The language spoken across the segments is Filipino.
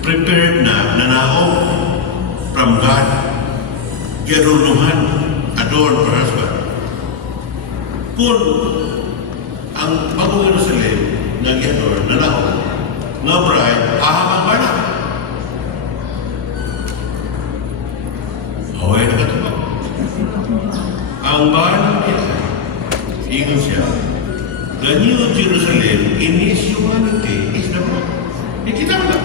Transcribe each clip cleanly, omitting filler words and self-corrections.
prepared na nanao from God. Giaruluhan, adorn for husband. Kung ang bagong Jerusalem na giadorn, nanao, no bride, hahabang ba na? Haway na katubag. Ang bahan ng Pilihan, ingon siya, the New Jerusalem in His humanity is the bride. Kita mo na.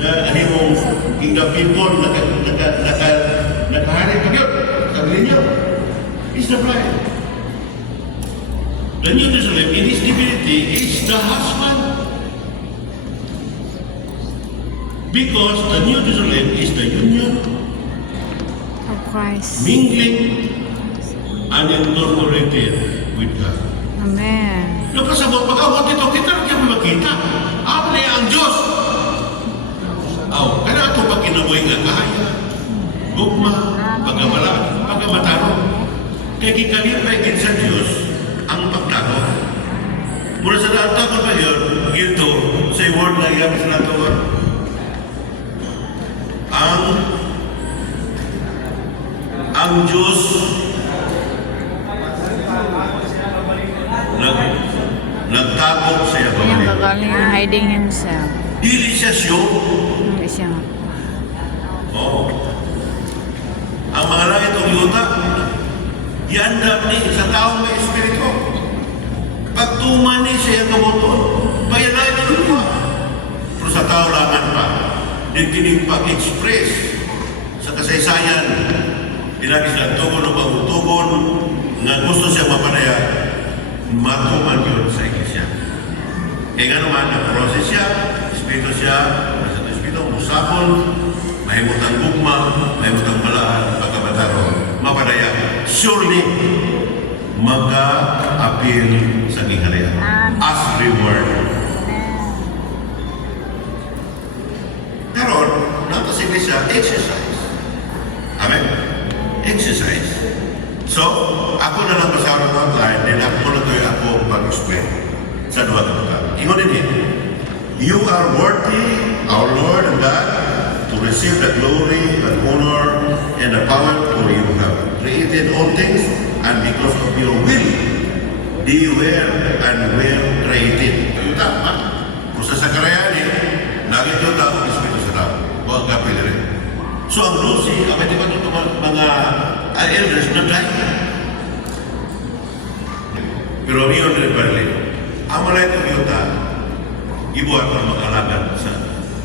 Na himong the people nakahari ka yun sa linya is the bride. The New Jerusalem in His divinity is the husband. Because the New Jerusalem is the union of Christ. mingling and incorporated with God. Amen. Yung kasabot, pag-awat ito, kita rin kami makita. Ako na ang Diyos. Kaya ito pag kinabuhay nga kaya, gugma, pagkamataro. Kaya kikalir pa ikin sa Diyos ang pagtago. Mula sa naatago pa yun, ito, sa word na iyan sa natawa. Ang Diyos nagtago sa iya Yung pamilya. gagaling hiding himself. Dili siya siyo. Hindi siya nga. Oo. Ang mga langit o yuta, iandam ni sa taong may espiritu. Pagtuman ni siya yung kabuton, bayanay na lupa. Pero sa tao langan pa, din pag-express sa kasaysayan, dinagis na tugon o pag-tugon, nga gusto siya mapanaya, matuman yun sa iglesia. Kaya nga naman, na-process siya, espiritu siya, sa espiritu, musapon, mahimutang gugma, mahimutang balaan, pagkabataro, mapanaya. Surely, magka-appeal sa gingharian as reward. Karon, nato sa iglesia, exercise. Amen? Exercise. So, ako na lang basahan ng outline, then ako na ito ako pag-explain sa duwa ka ito. Ingon din, you are worthy, our Lord and God, to receive the glory and honor and the power, for you have created all things, and because of your will, they were and were created. Yung tama, kung sa sakarayani, lagi ito tao, espiritu sa tao. Huwag kapil rin. So ang dosi, kapag di ba ito mga elders na dahil. Pero yun rin pa rin. Ang malay ito yuta, ibuhat ang mag-alagan sa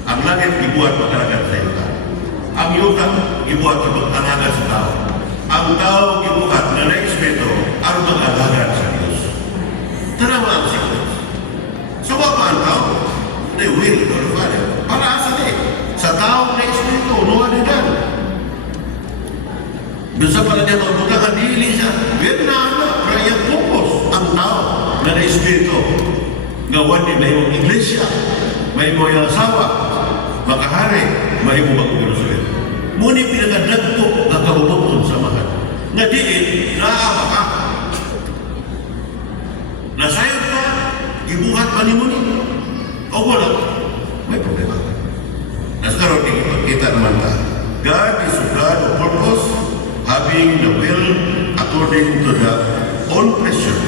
ang langit ibuhat mag-alagan sa yuta. Ang yuta, ibuhat ang mag-alagan sa tao. Ang tao ibuhat na na-espiritu ang mag-alagan sa Diyos. Tanawa ang sikot. So what pa ang tao? They will go to Father. Para asa ni? Sa taong na-espiritu, nuha ni Dan. Doon sa pala niya magbutangan, dili siya. Vietnam na, prayang pupos ang tao na na-espiritu. Gawan din na yung iglesia. May mo yung asawa. Makahari. May mo bagong Jerusalem. Muni pinagandagto na kabubuton sa mahal. Nga dili, naaawa ka. Nasayod ka, ibuhat pa ni muni. O wala, may problema. Nasa karoon, kita naman ta. God is a God of purpose, having the will according to the own pleasure.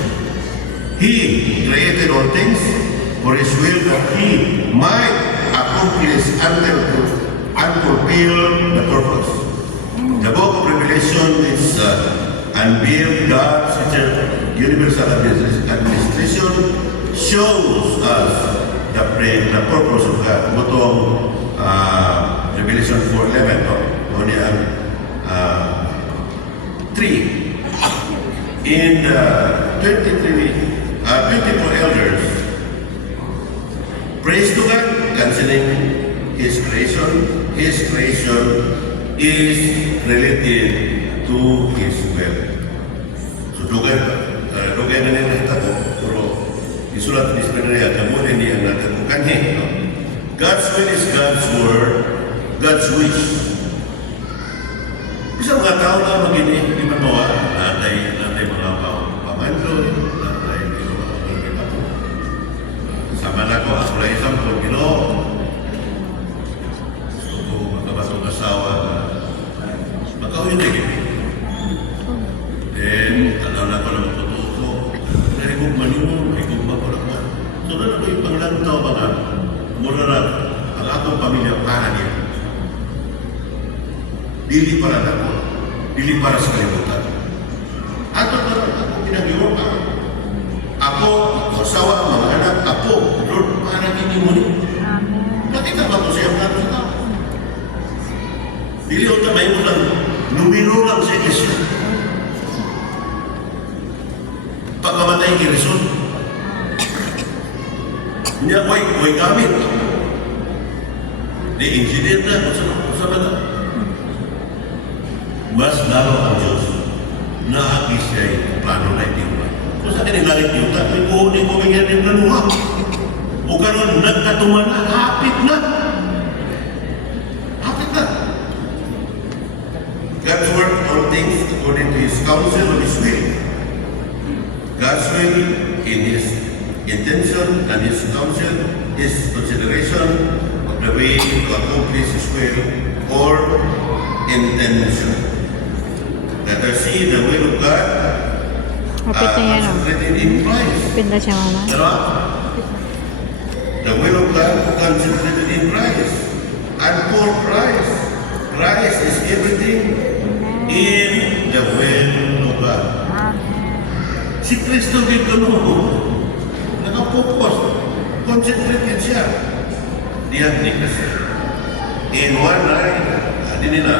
He created all things for His will that He might accomplish and fulfill the purpose. The book of Revelation is unveiled God's universal administration, shows us the purpose of God. Butong Revelation 4:11 o niya 3. In the 24 elders, praise to God concerning His creation. His creation is related to His will. So, dugay na nila ito. Pero, isulat ni Spinneria, kamunin niya natin kung kanhi. God's will is God's word, God's wish. Isang mga tao na mag-ini, di ba mawa? Natay mga pamando, natay mga pamando. Sama na ko, ako lang isang pag hindi. Alam na ko lang ito ko. Nahigog manimo, nahigog makulakman. So na ko yung panglantaw mga muraran ang akong pamilya para niya. Dili para na ko. Dili para sa kalimutan. Ato na lang ako pinagiwa ka. Ako, asawa, mga anak, ako, Lord, para ninyo mo niyo. Amen. Nakita ba ito siya plano sa tao? Dili o tamay mo lang, numero lang sa iglesia. Pagkamatay ni Rizon. Niya, way gamit. Di engineer na, kung sa mata. Mas lalo ang Diyos na agis siya yung plano na hindi mo. Kung sa akin langit yung tak, may kuhunin ko bigyan ng laluha. O karoon, nagkatuman na, hapit na. Hapit na. God's work all things according to His counsel of His will. God's will in His intention and His counsel, His consideration of the way to accomplish His will or intention. Let us see the will of God Kapit na yan, oh. concentrated in Christ. Kapit na siya, mama. Diba? The will of God concentrated in Christ. And for Christ. Christ is everything in the will of God. Amen. Si Kristo dito nakapokus. Concentrated siya. Diyan ni Kristo. In one night, hindi nila.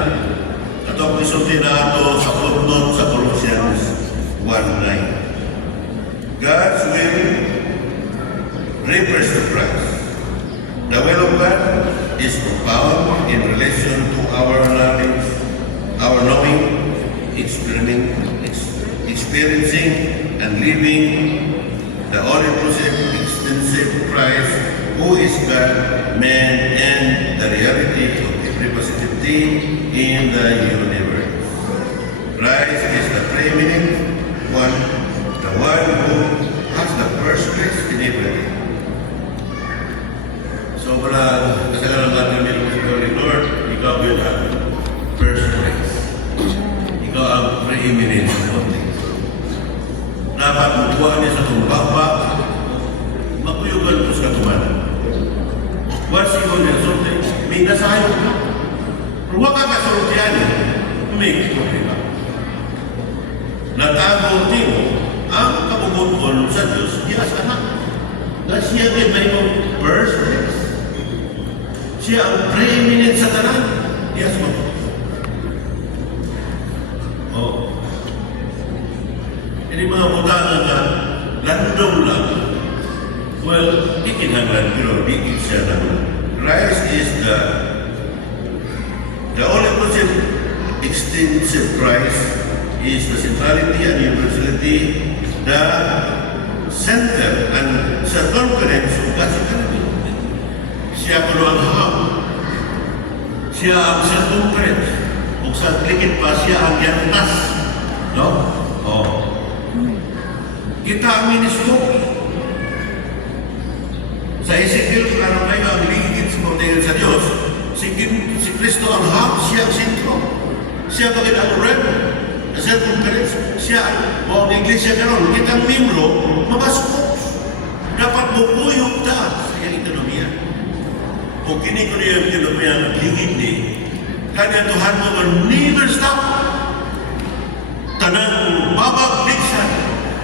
Ito ang isulti na ito sa footnote sa Colossians 1:9. God's will refers to Christ. The will of God is profound in relation to our knowledge, our knowing, experiencing, and living the all-inclusive, extensive Christ, who is God, man, and the reality of every positive thing in the universe. Christ is the preeminent one, the one who has the first place in everything. So, para kasalanan natin ng Lord, ikaw will have first place. Ikaw ang preeminent of things. Dapat magkuha niya sa tumbaba, magkuyugan ko sa katumanan. Once you go there, so may nasayo ka. Pero wag ka kasultihan, may problema. Natago din ang kabubuton sa Diyos, diya sa anak. Na siya ay may first place. Siya ang preeminent sa tanan. Yes, mo. Oh. Ini mga butangan na landong lang. Well, ikinanglan, pero bigit siya naman. Christ is the all-inclusive, extensive Christ is the centrality and universality, the center and circumference of God's economy. Siya kuno ang hub. Siya ang circumference. Kung sa likid pa, siya ang yantas. No? Oh. Kita ang miniscope. Sa Ezekiel, klaro kayo ang ligid sa pagdating sa Diyos. Si Kristo ang hub, siya ang sentro. Siya bagay ang red. Na circumference, siya ang iglesia karon. Kitang membro, mabaskop. Dapat bukuyog ta sa iyang ekonomiya. O kini ko niya ang ekonomiya ng ligid ni kanya Tuhan mo will never stop. Tanang babagliksan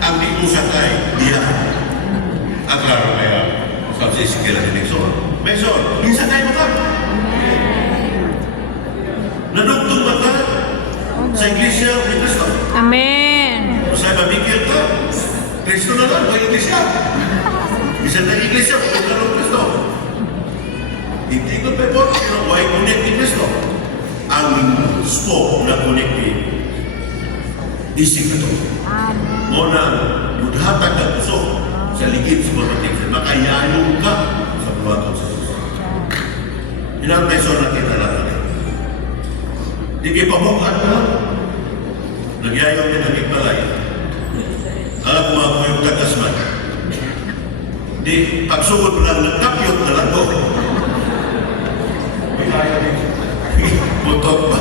ang diusakay diya. Ang klaro kaya sa Ezekiel at Nixon. Meson, isakay mo ka. Nadugtong ba ka sa iglesia ni Kristo? Amen. Kung sa'yo mamikil ka, Kristo na lang, may iglesia. Bisa na iglesia, kung ka ng Kristo. Hindi ko pa po, pero why connect ni Kristo? Ang spoke na connect ni isip ito. Amen. Muna, mudhatag na puso sa ligid sa pagkating. Makayayong ka sa pagkating sa Diyos. Ilang peso na kita lang. Di kayo pamukaan mo lang. Nagyayong din ang ipalay. Ang mga kuyong tagasman. Di, pagsugod mo lang, nagtapyot na lang ko. Butok ba?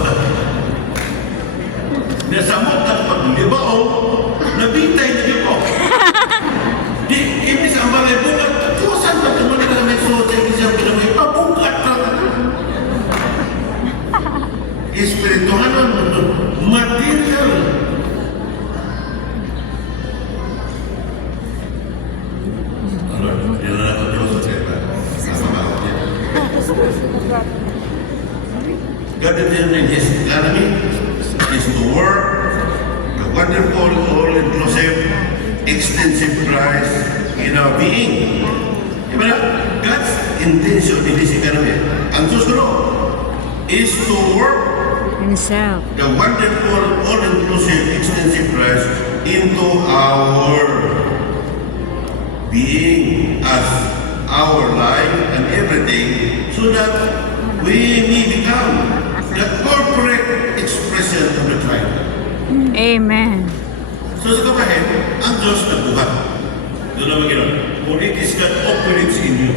God determined His economy is to work the wonderful, all-inclusive, extensive Christ in our being. Diba na? God's intention in this economy, ang Diyos ko is to work Himself. the wonderful, all-inclusive, extensive Christ into our being as our life and everything so that we may become the corporate expression of the tribe. Amen. So sa kapahin, ang Diyos nagbuhat. Doon naman gano'n. For it is God operates in you.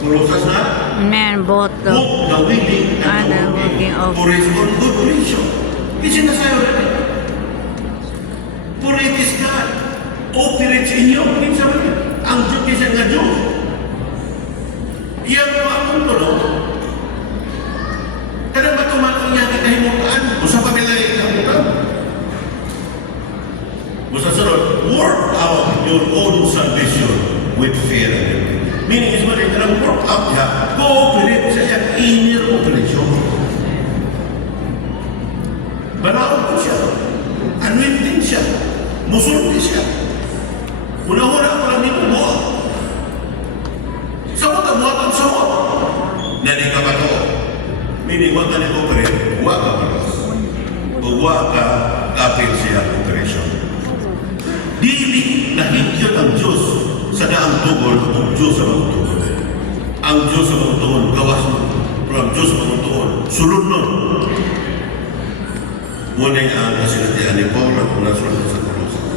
Kulosas na, Amen. Both the both the willing and the working for His own good pleasure. Kasi nasayo rin. For it is God operates in you. Minsan mo yun. Ang Diyos isa nga Diyos. Iyan mo akong tulong. Kadang ba tumatang niya kita himutaan? O sa pamilya ikamutan? O sa sunod, work out your own salvation with fear and trembling. Meaning is mali ka work out niya, cooperate sa iyang inner operation. Banaon ko siya. Anointing siya. Musulti siya. Una-una ko lang nito buha. Sa mga buhatan sa mo. Nali ka ba to? Meaning, wag ka nag-operate, huwag ka malos. O huwag ka kapit siya operation. Dili nahigyot ang Diyos sa daang tugol o Diyos sa mga tugol. Ang Diyos sa mga tugol, gawas mo. Pero ang Diyos sa mga tugol, sulod nun. Muna ang kasinatihan ni Paul at mula sulod sa Colossus.